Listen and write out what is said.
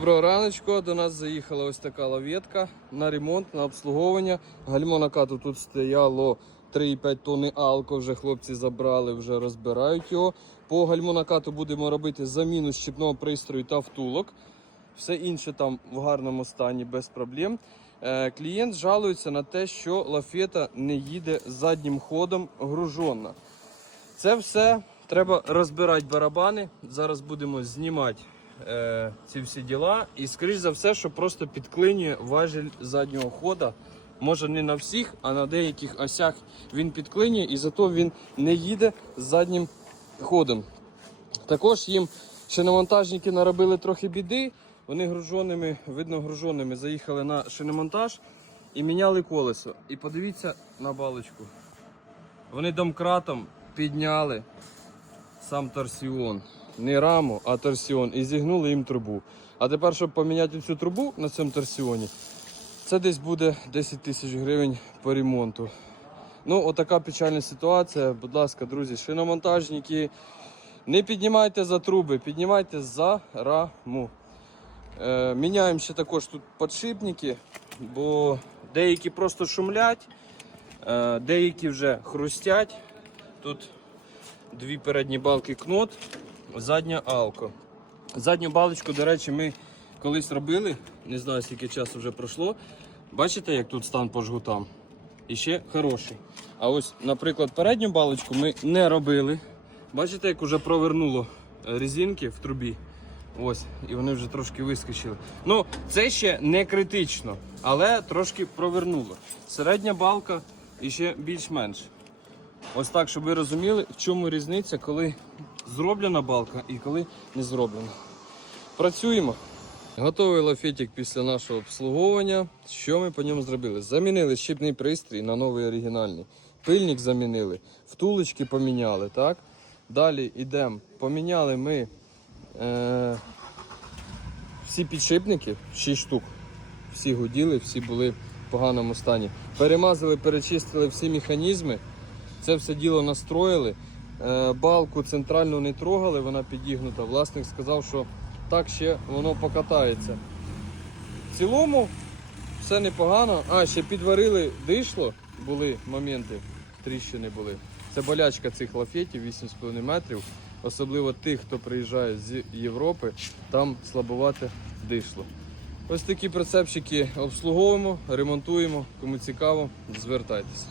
Доброго раночку, до нас заїхала ось така лаветка на ремонт, на обслуговування. Гальмо накату тут стояло 3,5 тонни алко, вже хлопці забрали, вже розбирають його. По гальмо накату будемо робити заміну щіпного пристрою та втулок. Все інше там в гарному стані без проблем. Е, клієнт жалується на те, що лафета не їде заднім ходом гружона. Це все треба розбирати барабани. Зараз будемо знімати е, ці всі діла. І скоріш за все, що просто підклинює важіль заднього хода. Може не на всіх, а на деяких осях він підклинює і зато він не їде з заднім ходом. Також їм шиномонтажники наробили трохи біди. Вони груженими, видно, груженими заїхали на шиномонтаж і міняли колесо. І подивіться на балочку. Вони домкратом підняли сам торсіон. Не раму, а торсіон. І зігнули їм трубу. А тепер, щоб поміняти цю трубу на цьому торсіоні, це десь буде 10 тисяч гривень по ремонту. Ну, отака печальна ситуація. Будь ласка, друзі, шиномонтажники, не піднімайте за труби, піднімайте за раму. Е, міняємо ще також тут подшипники, бо деякі просто шумлять, е, деякі вже хрустять. Тут дві передні балки кнот, задня алко. Задню балочку, до речі, ми колись робили, не знаю скільки часу вже пройшло. Бачите, як тут стан по жгутам? І ще хороший. А ось, наприклад, передню балочку ми не робили. Бачите, як вже провернуло е, резинки в трубі. Ось, і вони вже трошки вискочили. Ну, це ще не критично, але трошки провернуло. Середня балка і ще більш-менш. Ось так, щоб ви розуміли, в чому різниця, коли зроблена балка і коли не зроблена. Працюємо. Готовий лафетик після нашого обслуговування. Що ми по ньому зробили? Замінили щіпний пристрій на новий оригінальний. Пильник замінили, втулочки поміняли. так? Далі йдемо. Поміняли ми е, всі підшипники, 6 штук. Всі гуділи, всі були в поганому стані. Перемазали, перечистили всі механізми. Це все діло настроїли. Е, Балку центральну не трогали, вона підігнута. Власник сказав, що так ще воно покатається. В цілому все непогано. А, ще підварили дишло, були моменти, тріщини були. Це болячка цих лафетів 8,5 метрів. Особливо тих, хто приїжджає з Європи, там слабувате дишло. Ось такі прицепчики обслуговуємо, ремонтуємо. Кому цікаво, звертайтеся.